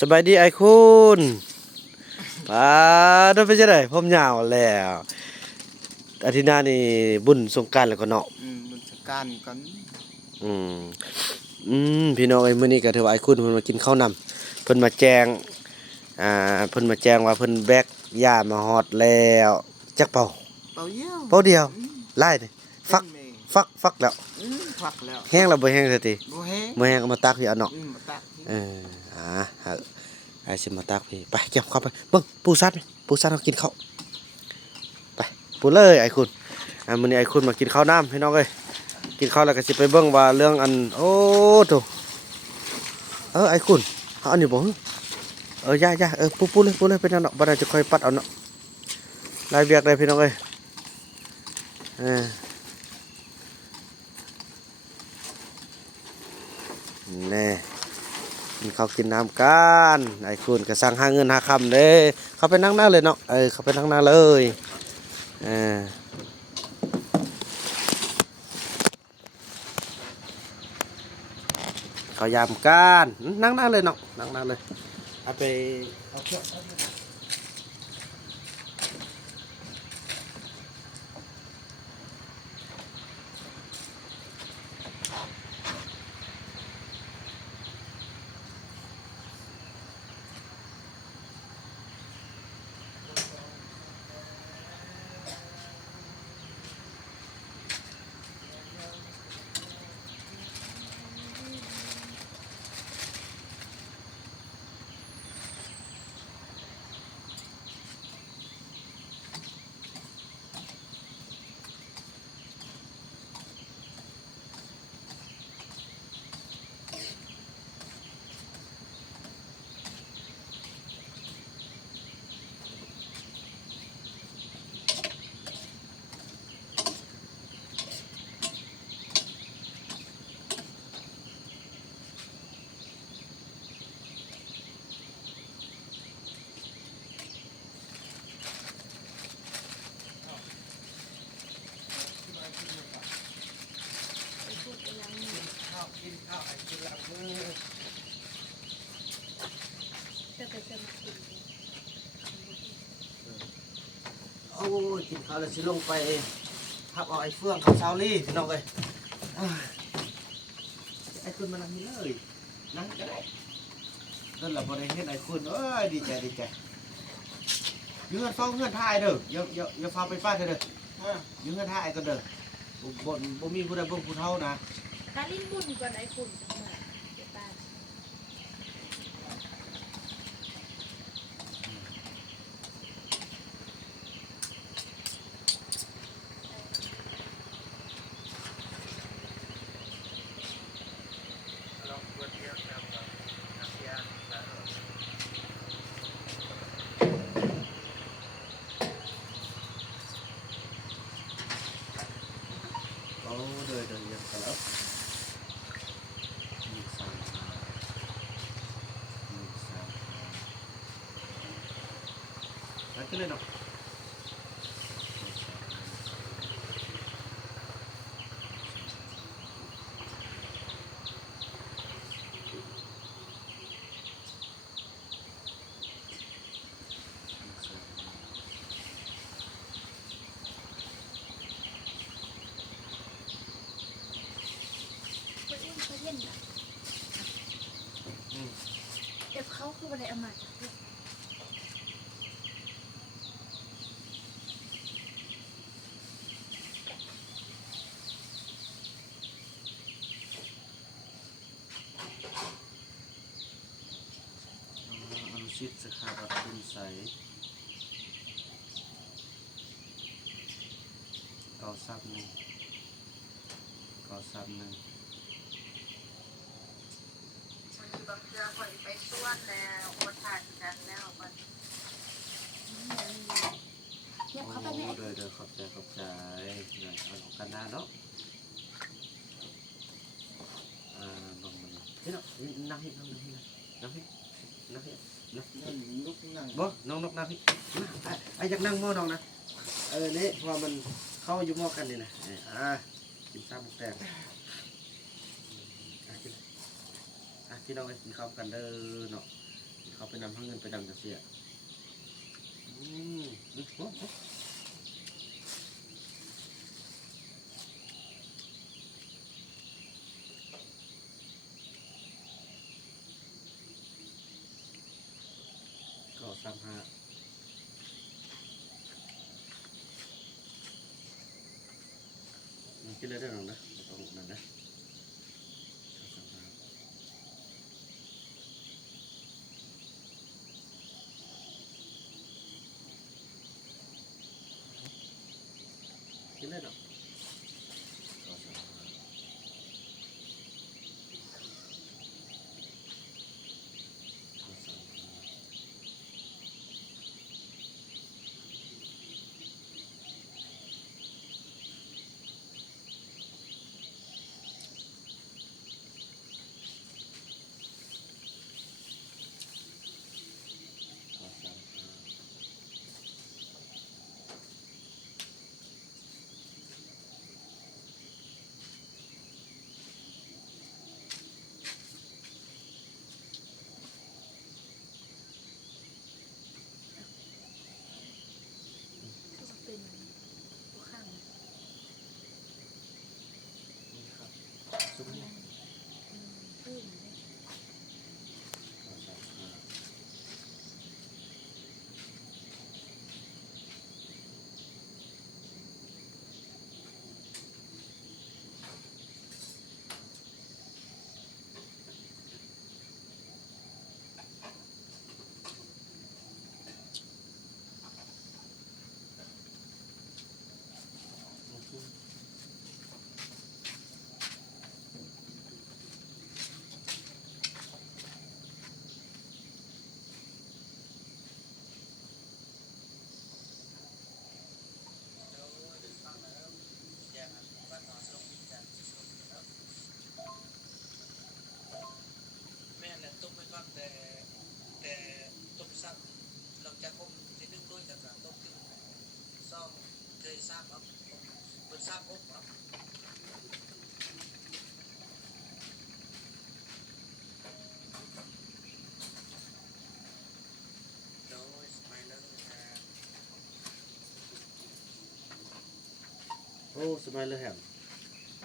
สบายดีไอ้คุณป้าได้ไปจะได้ผมยาวแล้วอาทิตย์หน้านี่บุญสงกรานต์แล้วก็เนาะมันจะการกัน อืมพี่น้องไอ้มื้อนี้ก็ถือว่าไอ้คุณเพิ่นมากินข้าวนำเพิ่นมาแจ้งเพิ่นมาแจ้งว่าเพิ่นแบกย่ามาฮอดแล้วจักเป่าเป่าเยี่ยวเป่าเดียวไล่นี่ฟักเมย์ฟักแล้วฟักแล้วแห้งแล้วบ่แห้งซะติบ่แห้งบ่แห้งเอามาตักพี่เอาเนาะมาตักเออไอ้สิมาตักพี่ไปเก็บเข้าไปเบิ่งปูซัดเอากินข้าวไปปูเลยไอ้คุณมื้อนี้ไอ้คุณมากินข้าวน้ำพี่น้องเอ้ยกินข้าวแล้วก็สิไปเบิ่งว่าเรื่องอันโอ้โตไอ้คุณเอาอันนี้บ่ย่าปูเลยเป็นเนาะบ่ได้จะค่อยปัดเอาเนาะรายเวียกได้พี่น้องเอ้ยแน่กินข้าวกินน้ำกันไอ้คุณก็สั่งหาเงินหาคำเด้เข้าไปนั่งหน้าเลยเนาะเข้าไปนั่งหน้าเลยเขายามกันนั่งหน้าเลยเนาะนั่งหน้าเลยเอาไปเอาเชือกกินข้าวไอ้คุณล้างมือโอ้ยกินข้าวแล้วสิลงไปทับเอาไอ้เฟื่องกับซาวลี่พี่น้องเอ้ยไอ้คุณมานั่งนี่เลยนั่งก็ได้นั่นแหละพอได้เห็นไอ้คุณดีใจยืนเงื่อนท่ายเด้ออย่าฟ้าไปฟาดเด้อยืนเงื่อนท่ายก็เด้อบ่มีผู้ใดบ่ผู้เท่านะถ้าลิ้นบุญก่อนไอ้คุณจังหวะเดี๋ยวตาเดินยังกันแล้วไปขึ้นเลยเนาะเอฟเขาคืออะไรเอามาจากที่อนุชิตสขาบัตคุณใสก่อซับหนึ่งไปส่วนแล้วโอทานกันแล้วมันเนี่ยเขาไปไหน เดินขอบใจหน่อยเอาของกันนาเนาะลงมานี่เนาะนั่งให้ลุกนั่งบ่น้องนกนั่งให้ไอ้อยากนั่งหม้อน้องนะนี่เพราะมันเข้าอยู่หม้อกันนี่นะกินซ้ำแตงพี่น้องกินข้าวกันเด้อเนาะ นำทั้งเงินไปนำจะเสียก็35มันกินได้หรอกนะตรงนั้นนะกินได้หรอกคือมันเป็นตัวข้าง ซุป มันตื้นเลย แม่เนี่ยต้มไปก่อนแต่ต้มซ้ำหลังจากผมที่นึ่งด้วยจากต้มที่ซ่อมเคยซ้ำครับเป็นซ้ำอบครับโดยสมัยนั้นโอ้สมัยเลยแ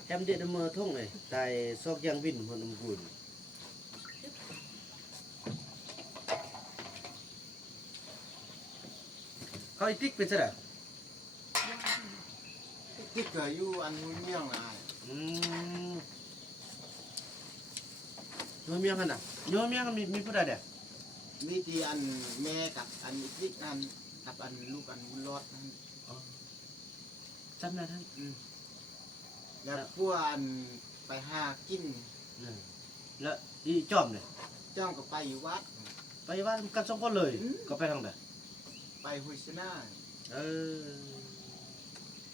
ฮมเด็ดมือท่งเลยตายซอกยางวินคนน้ำกุนเขาอีติ๊กเป็นซะแล้ว ที่เกิดอยู่อันเมี่ยงน่ะ โยมเมียงกันน่ะโยมเมียงกันมีผู้ใดเด้อ มีที่อันแม่กับอันอีกอันกับอันลูกอันบุญรอดนั่น จำได้ท่าน แล้วพวกอันไปหากิน แล้วอีจอมเนี่ย เจ้าก็ไปอยู่วัด ไปบ้านกันสองคนเลย ก็ไปทางไหน ไปหุยชนะ เออ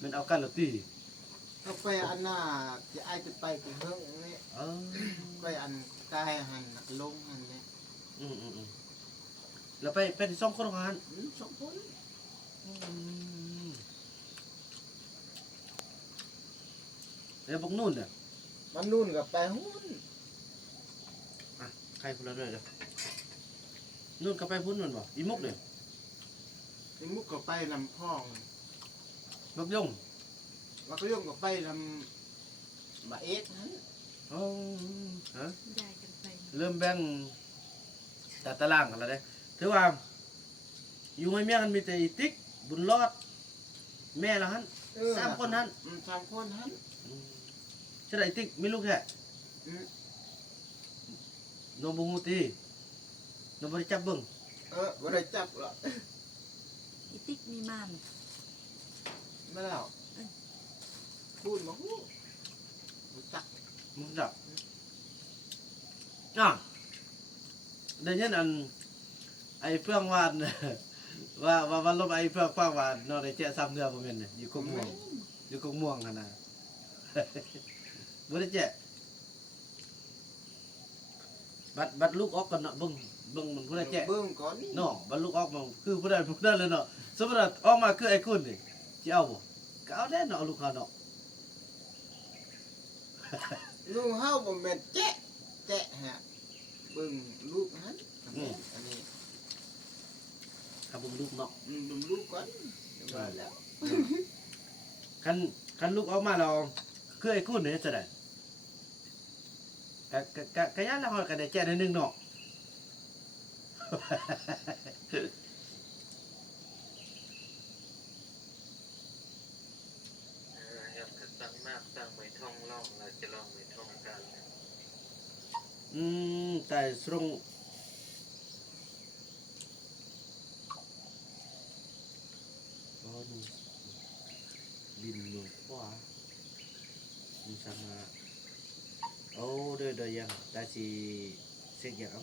มันเอากันหรือตี ก็ไปอันน่ะจะไอ้จะไปกี่เฮิงนี่ เออ ไปอันกายหันลงหันเนี่ย แล้วไปที่สองคนของหัน สองคน แล้วพวกนู่นเนี่ย มันนู่นกับไปหุ้น ใครคนละด้วยเด้อนู่นก็ไปพุ่นมันบ่อีมุกเนี่ย ไอ้มุกก็ไปลำพอง บักยง แล้วก็ย่งก็ไปลำบะเอ็ดนั้น อ๋อฮะ ยายกันไป เริ่มแบ่งตัดตารางกันแล้วเด้ถือว่าอยู่ไม่เมียกันมีแต่อีติ๊กบุญรอด แม่ละหัน 3 คนหัน 3 คนหัน ใช่ไหมอีติ๊กมีลูกแท้นมบูฮูตีนมบริจับเบิ่ง บ่ได้จับหรอก อีติ๊กมีมัน ไม่แล้วพูดมาฮู้บ่จัก มึงจับเดี๋ยวนี้อันไอ้เฟื่องวานว่าลบไอ้เฟื่องวานนอนในเจ้าซ้ำเนื้อผมเห็นเนี่ยอยู่กงม่วงขนาด บ่ได้เจ้บัดลูกออกกันเนาะเบิ่งมันผู้ใดเจ้ เบิ่งก่อน เนาะบัดลูกออกมันคือผู้ใดเลยเนาะสมมุติว่าออกมาคือไอ้คุณนี่สิเอาบ่ก็เอาแน่เนาะเอาลูกเขาเนาะ ลูกเฮาบ่แม่นแจ๊ะฮะเบิ่งลูกหันอันนี้ ขับบุญลูกเนาะ ดุมลูกก่อนมาแล้ว คันลูกออกมาเราคือไอ้กุ้นเนี่ยจะได้กะยานละหอดกันได้แจ้ได้นึงเนาะ อยากจะตั้งมากตั้งไม่ท่องล่องเราจะลองไม่ท่องกัน แต่สรงอ๋อนี่บินเมืองขวามีสมาโอ้เดยยังแต่สิเสียงอย่าง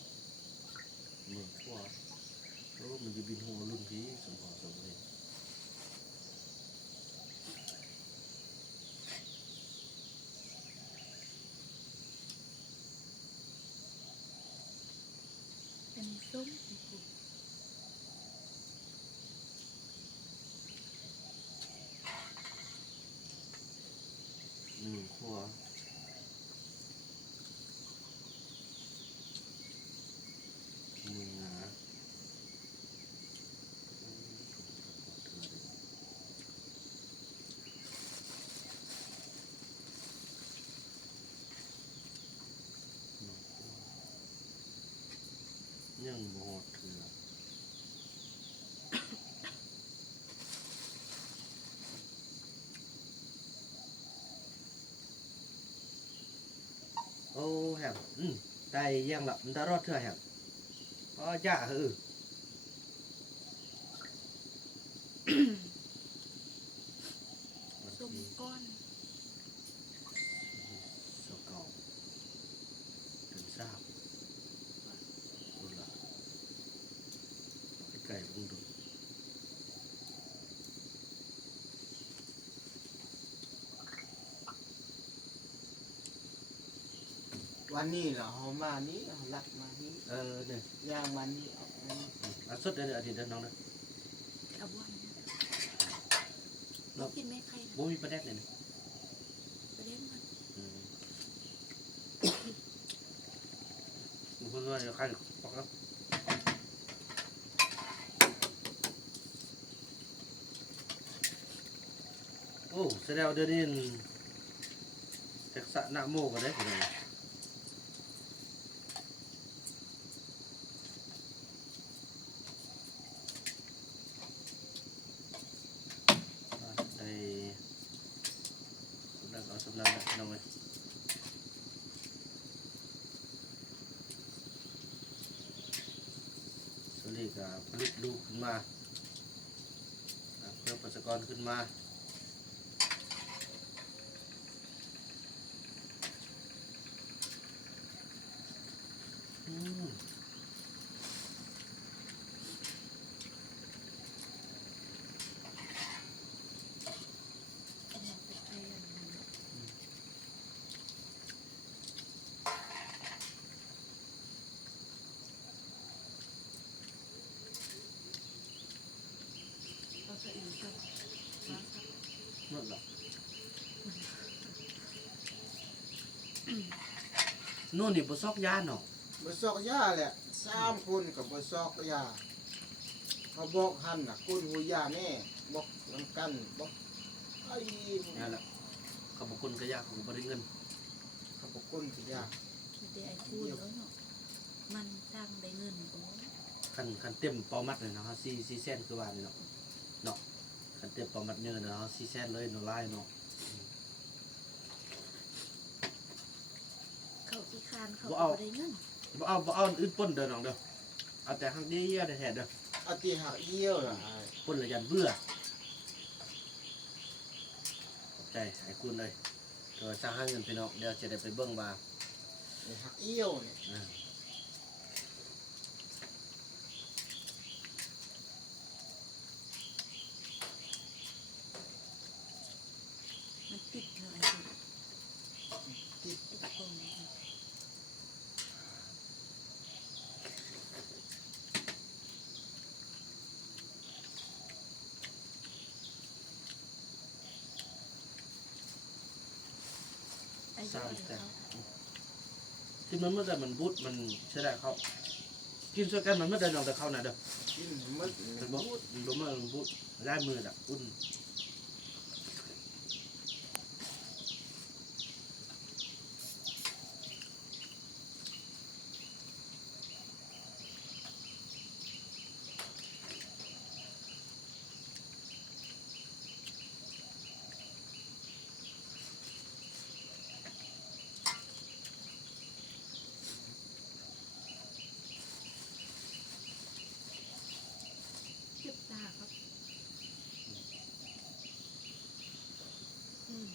เมืองขวาโอ้มันจะบินหัวรุ่นพี่สมพรสมเลย เป็นส้มอีกคน ขวาเมืองหนายังบอดเถื่อโอ้แฮมได้ยังละมันจะรอดเถื่อแฮมอ๋อจ้าส้มก้อน สกาวถึงทราบดูละไก่ลงดู วันนี้เหรอเฮามานี้เฮาลัดมานี้ เนี่ย ย่างมันนี้เอาอันนี้ สุดเดือนอาทิตย์เดือนน้องนะ เอาบ้วนเรากินไม่ใครนะ บ่มีประเด็นเลยนะ ไปเล่นมัน มีคนว่าจะใครบอกแล้วโอ้แสดงว่าเดือนนี้ทักษะหน้าโมกันได้กี่ไดสำหรับน้องเลยสลีกับผลิตลูกขึ้นมาเพื่อประชากรขึ้นมาเราไปใครอย่างนั้นเราจะอิ่มจังมาสัก หมดหรอกนู่นนี่บ่ซอกยาเนาะ บ่ซอกยาแหละ3คนก็บ่ซอกยาเขาบอกหั่นน่ะคนหูยาแม่บอกนำกันบอกไอ้ นั่นแหละเขาบอกคนก็ยากเขาก็บ่ได้เงิน เขาบอกคนสิยา คิดได้ไอ้คูณแล้วเนาะมันสร้างได้เงินโอ้ คันเต็มปอมัดเลยเนาะ4แสนคือว่านี่เนาะคันเต็มปอมัดเนื้อเนาะ4แสนเลยเนาะลายเนาะ เขาขี้คานเขาก็บ่ได้เงิน บ่เอาอื่นป่นเด้อน้องเด้อเอาแต่หักดีแท้ๆเด้อ เอาที่หักเยี่ยวล่ะ ป่นละยันเบื่อขอบใจให้คุณเลยตัวสร้างหาเงินพี่น้องเดี๋ยวจะได้ไปเบิ่งว่า ไอ้หักเยี่ยวเนี่ย มันติดเนาะไอ้คูณ ติด ติดกอง อายุ สร้าง เท่าไหร่ แต่ เขา ที่มันเมื่อแต่มันบูดมันใช่ได้เขา กินช่วยกันมันไม่ได้นอนแต่เข้าน่ะเด้อ กินมัน มันบ่บ่มาบ่ได้มือน่ะอุ่นเจ็บตาครับ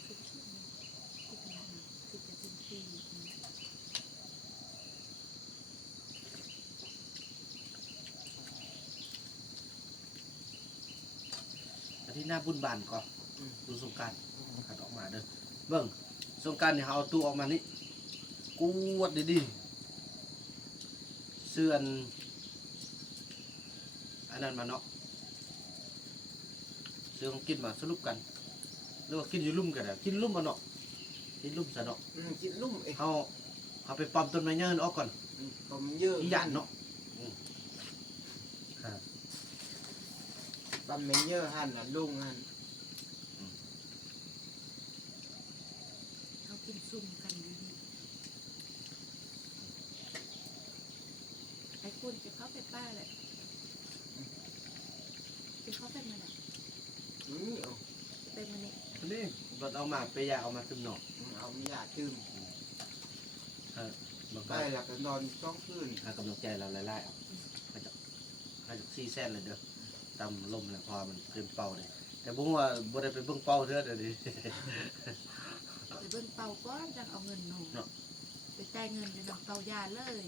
คือชื่อมันคือเป็นอะไรคือจะเป็นปี อาทิตย์หน้าบุญบานก่อนบุญสงกรานต์ขัดออกมาเด้อเบิ่งสงกรานต์นี่เขาเอาตู้ออกมานี่กวดดีๆเสื่อนอันนั้นมาเนาะเสื่อนกินมาสรุปกันหรือว่ากินอยู่ลุ่มกันอ่ะกินลุ่มมาเนาะกินลุ่มซะเนาะ กินลุ่มเอง เขาไปปั๊มต้นไม้เงินออกก่อน ผมเยอะ อีหยันเนาะ ปั๊มไม่เยอะหันน่ะลุงหัน เขากินซุ่มกันอยู่นี่ไอ้คุณจะเข้าไปป้าแหละจะเข้าไปมาแหละ นี่เอา จะไปมาเนี่ย นี่บัดเอามาไปยาเอามาตึมหนอก เอาไม่ยาตื้ม มัน ไป ก็ แล้วก็นอนต้องคืน ให้กำลังใจเราไล่ๆเอาให้จากซี่แซนเลยเด้อตำลมแล้วพอมันขึ้นเป่าเลยแต่บุ้งว่าบ่ได้ไปเบิ่งเป่าเด้อเดี๋ยวนี้ ไปเบิ่งเป่าก้อนจังเอาเงินหนูไปจ่ายเงินไปนำเป่ายาเลย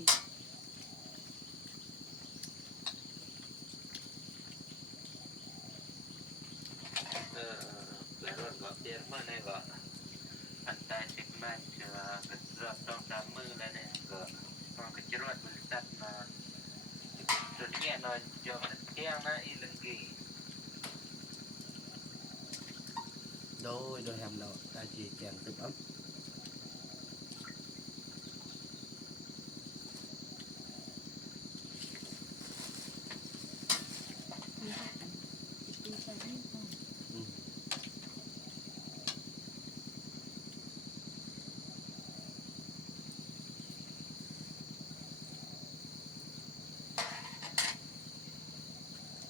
แล้วรถก็เปลี่ยนมาในก็อันตรายสิบมันจะรถต้องตามมือแล้วเนี่ยก็มันก็จะรถบริษัทมาส่วนนี้นอนจอมันเที่ยงนะอีลังกี โดยแฮมเราตาจีแกงตึบอ้ำ มีให้อันติดตู้ใส่ให้ห้อง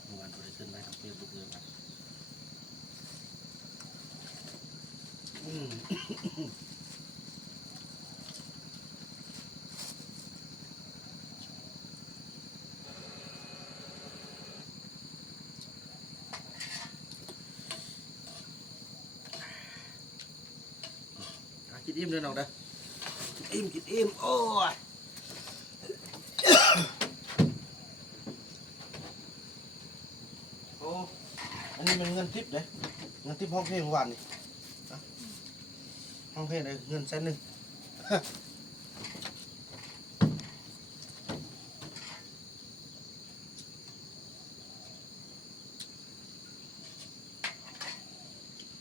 เมื่อวานก็ได้ขึ้นไปทางเฟซบุ๊กเลยครับกินอิ่มเลยน้องเด้อกินอิ่มโอ้ยโอ้อันนี้มันเงินทิปเด้เงินทิปห้องเพลงเมื่อวานนี่นะห้องเพลงเลยเงิน100,000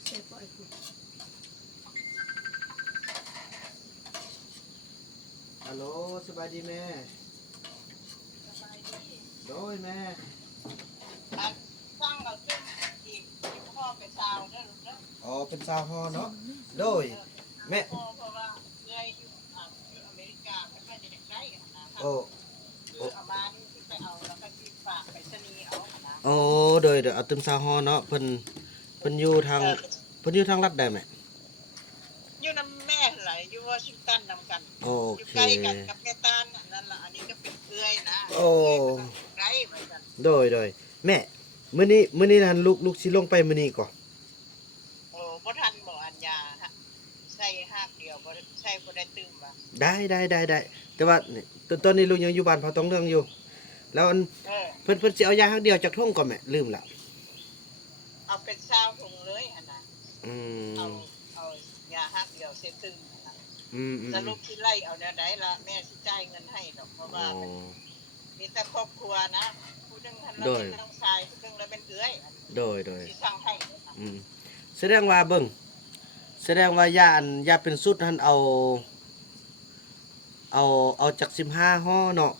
เสร็จบ่ไอ้คุณ ฮัลโหลสบายดีแม่โดยแม่ สร้างเราขึ้นอีกพ่อเป็นชาวเนี่ยลูกเนาะ อ๋อเป็นสาวฮอเนาะโดยแม่ พ่อเพราะว่าเมื่อยอยู่อยู่อเมริกาไม่ค่อยจะได้ใกล้กันนะครับ โอ้ คือเอามานี่ที่ไปเอาแล้วก็ที่ฝากไปชนีย์เอานะ โอ้โดยเดี๋ยวเอาตึมสาวฮอเนาะเพิ่นอยู่ทางรัฐได้ไหม อยู่น้ำแม่ไหลอยู่วอชิงตันนำกัน โอ อยู่ เค ใกล้กันกับแม่ตาลนั่นล่ะอันนี้ก็เป็นเอื้อยนะ โอ้ ใกล้เหมือนกัน โดยแม่มื้อนี้ท่านลูกสิลงไปมื้อนี้ก่อน โอ้บ่ทันบ่อัญญาฮะใส่หากเดียวบ่ได้ใส่บ่ได้ตื้มว่ะ ได้แต่ว่านี่ตอนนี้ลูกยังอยู่บ้านเผาต้องเรื่องอยู่ แล้วอัน เออ เพิ่นสิเอายาฮักเดียวจากทุ่งก่อนแม่ลืมละ เอาเป็นซาวถุงเลยหั่นน่ะ อื เอา ม เอายาหักเดียวเสียตื้มหั่นน่ะ อืม สรุปที่ไล่เอาแนวใดละแม่สิจ่ายเงินให้ดอกเพราะ อ๋ ว่า อ มีแต่ครอบครัวนะผู้หนึงทันเรา โดย เป็นน้องชายผู้หนึงเราเป็นเอื้อย โดย ที่สั่งให้นะ อืมแสดงว่าเบิ่งแสดงว่ายาเป็นสุดท่านเอาจาก15ห่อเนาะ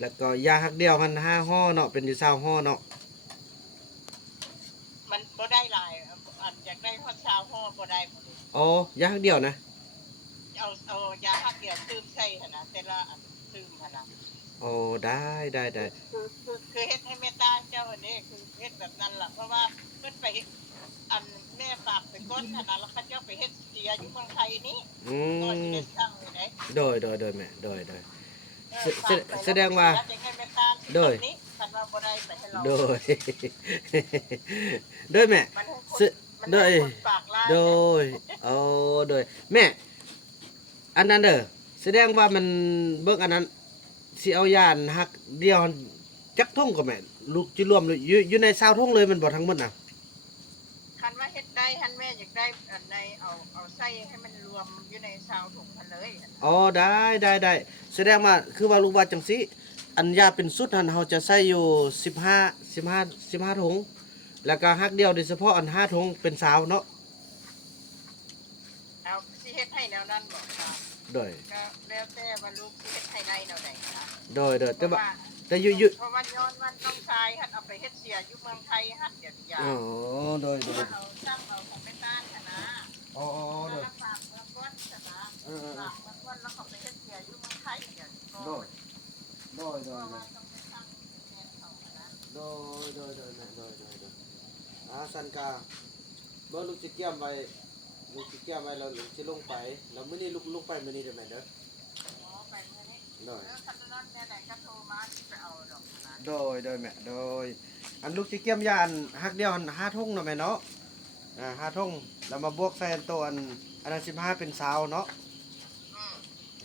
แล้วก็ยาฮักเดียวหัน5ห่อเนาะเป็นอยู่20ห่อเนาะ มันบ่ได้หลายอันอยากได้ฮอดชาวห่อบ่ได้บ่เลย อ๋อยาฮักเดียวนะ เอายาฮักเดียวตื้มใส่หั่นนะแต่ละอันตื้มหั่นนะ อ๋อได้ได้ได้ คือเฮ็ดให้แม่ตาเจ้าอันนี้คือเฮ็ดแบบนั้นล่ะเพราะว่าเพิ่นไปเฮ็ดอันแม่ฝากไปก้นหั่นน่ะแล้วเขาเจ้าไปเฮ็ดเสียอยู่เมืองไทยนี่ อื ก็สิ ม ได้สั่งนี่ได้ โดยแม่โดย เออ แส ฝกไป แสดงว่า แล้วจะให้แม่ตา โดย นี้คันว่าบ่ได้ไปให้เรา โดย โดยแม่ มันให้คน ซึ มัน โดย ให้คนฝากลาย โดยโอ้โดยแม่อันนั้นเด้อแสดงว่ามันเบิ่งอันนั้นสิเอายานฮักเดียวจักทุ่งก็แม่ลูกจิรวมอยู่ใน20ทุ่งเลยมันบ่ทั้งหมดน่ะ คันว่าเฮ็ดได้คันแม่อยากได้อันใดเอาใส่ให้มันรวมอยู่ในซาวถุงกันเลย อ๋อได้แสดงว่าคือว่าลูกว่าจังซี่อันยาเป็นสุดหั่นเฮาจะใส่อยู่15ถุงแล้วก็ฮักเดียวโดยเฉพาะอัน5ถุงเป็น20เนาะ เอาสิเฮ็ดให้แนวนั้นบ่ค่ะ โดย ก็แล้วแต่ว่าลูกสิเฮ็ดให้ได้แนวใดนะ โดยแต่ว่า เพราะว่า แต่อยู่ เพราะว่าย้อนวันน้องชายฮัดเอาไปเฮ็ดเสียอยู่เมืองไทยฮัดเดี๋ยวอย่า อ๋อโดย ว่าเอาซ้ำเอาของแม่ตาลน่ะนะ อ๋อโด แล้ว ย ฝากเมืองก้นน่ะนะ เออ ฝากเมืองก้นแล้วเขาไปเฮ็ดเสียอยู่เมืองไทยเดี๋ยวก็ โดยโดย เพราะว่าต้องไปสั่งแทนเขาอะนะ โดยสันกาเมื่อลูกสิเกี่ยมไว้แล้วลูกสิลงไปแล้วมื้อนี้ลูกไปมื้อนี้ได้ไหมเด้อ อ๋อไปเมื่อนี้ โดย แล้วคันนั้นแม่ไหนก็โทรมาที่ไปเอาดอกนะ โดยแม่โดยอันลูกสิเกี่ยมยานฮักเดียวอัน5ทุ่งเนาะแม่เนาะ5ทุ่งแล้วมาบวกแฟนตัวอันนั้น15เป็น20เนาะ อืม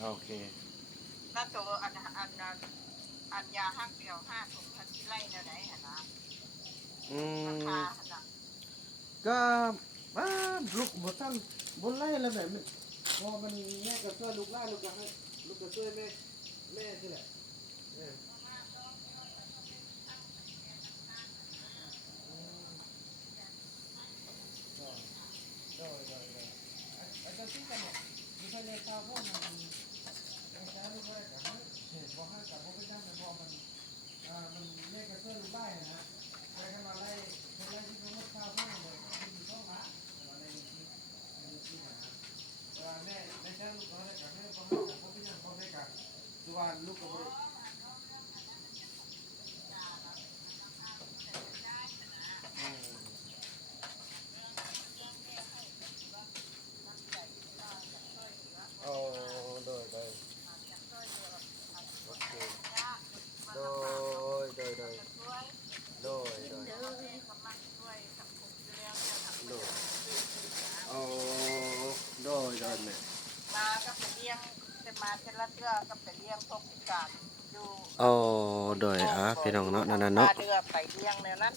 โอเค แล้วตัวอันยาฮักเดียว5ถุงพันที่ไล่แนวไหนหั่นนะ อื ราม คาหั่นน่ะ ก็ลูกบ่ซั่นบ่ไล่แล้วแม่มันพอมันแม่ก็ช่วยลูกไล่ลูกก็ให้ลูกก็ช่วยแม่นี่แหละลูกก็บ่โอ้โดยโอเคโดยโดย เด้อ โดยโอ้โดยแม่ มาก็ไปเลี้ยงจะมาเทละเทื่อก็ไปเลี้ยงพวกพิการอยู่ โอ้โดยพี่น้องเนาะนั่นน่ะเนาะ พเรือไปเลี้ยงแนวนั้น